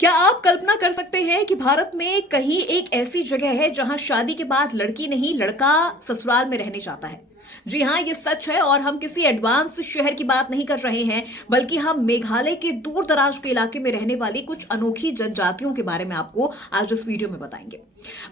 क्या आप कल्पना कर सकते हैं कि भारत में कहीं एक ऐसी जगह है जहां शादी के बाद लड़की नहीं लड़का ससुराल में रहने जाता है। जी हां, ये सच है और हम किसी एडवांस शहर की बात नहीं कर रहे हैं, बल्कि हम मेघालय के दूर दराज के इलाके में रहने वाली कुछ अनोखी जनजातियों के बारे में आपको आज इस वीडियो में बताएंगे।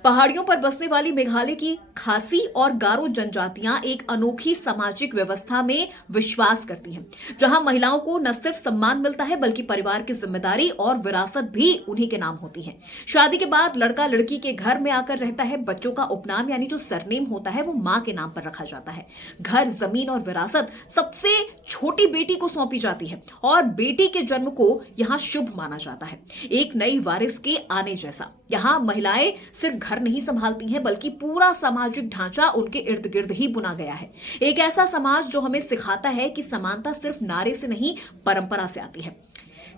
पहाड़ियों पर बसने वाली मेघालय की खासी और गारो जनजातियां एक अनोखी सामाजिक व्यवस्था में विश्वास करती हैं, जहां महिलाओं को न सिर्फ सम्मान मिलता है बल्कि परिवार की जिम्मेदारी और विरासत भी उन्हीं के नाम होती है। शादी के बाद लड़का लड़की के घर में आकर रहता है। बच्चों का उपनाम यानी जो सरनेम होता है वो मां के नाम पर रखा जाता है। घर, जमीन और विरासत सबसे छोटी बेटी को सौंपी जाती है और बेटी के जन्म को यहां शुभ माना जाता है, एक नई वारिस के आने जैसा। यहां महिलाएं सिर्फ घर नहीं संभालती हैं बल्कि पूरा सामाजिक ढांचा उनके इर्द गिर्द ही बुना गया है। एक ऐसा समाज जो हमें सिखाता है कि समानता सिर्फ नारे से नहीं, परंपरा से आती है।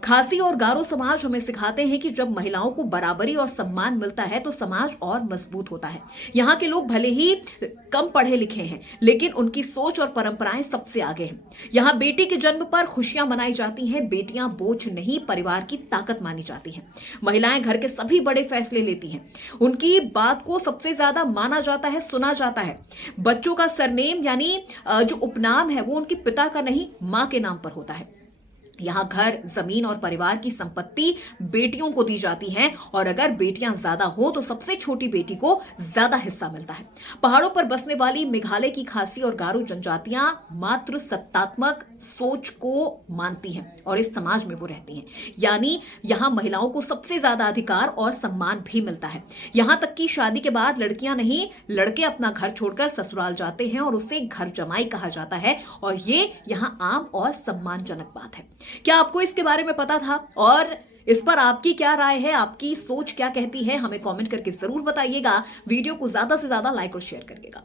खासी और गारो समाज हमें सिखाते हैं कि जब महिलाओं को बराबरी और सम्मान मिलता है तो समाज और मजबूत होता है। यहाँ के लोग भले ही कम पढ़े लिखे हैं, लेकिन उनकी सोच और परंपराएं सबसे आगे हैं। यहाँ बेटी के जन्म पर खुशियां मनाई जाती हैं। बेटियां बोझ नहीं, परिवार की ताकत मानी जाती हैं। महिलाएं घर के सभी बड़े फैसले लेती हैं। उनकी बात को सबसे ज्यादा माना जाता है, सुना जाता है। बच्चों का सरनेम यानी जो उपनाम है वो उनके पिता का नहीं, मां के नाम पर होता है। यहाँ घर, जमीन और परिवार की संपत्ति बेटियों को दी जाती है और अगर बेटियां ज्यादा हो तो सबसे छोटी बेटी को ज्यादा हिस्सा मिलता है। पहाड़ों पर बसने वाली मेघालय की खासी और गारो जनजातियां मात्र सत्तात्मक सोच को मानती हैं और इस समाज में वो रहती हैं। यानी यहाँ महिलाओं को सबसे ज्यादा अधिकार और सम्मान भी मिलता है। यहाँ तक कि शादी के बाद लड़कियां नहीं, लड़के अपना घर छोड़कर ससुराल जाते हैं और उसे घर जमाई कहा जाता है और ये यहाँ आम और सम्मानजनक बात है। क्या आपको इसके बारे में पता था? और इस पर आपकी क्या राय है, आपकी सोच क्या कहती है? हमें कमेंट करके जरूर बताइएगा। वीडियो को ज्यादा से ज्यादा लाइक और शेयर करिएगा।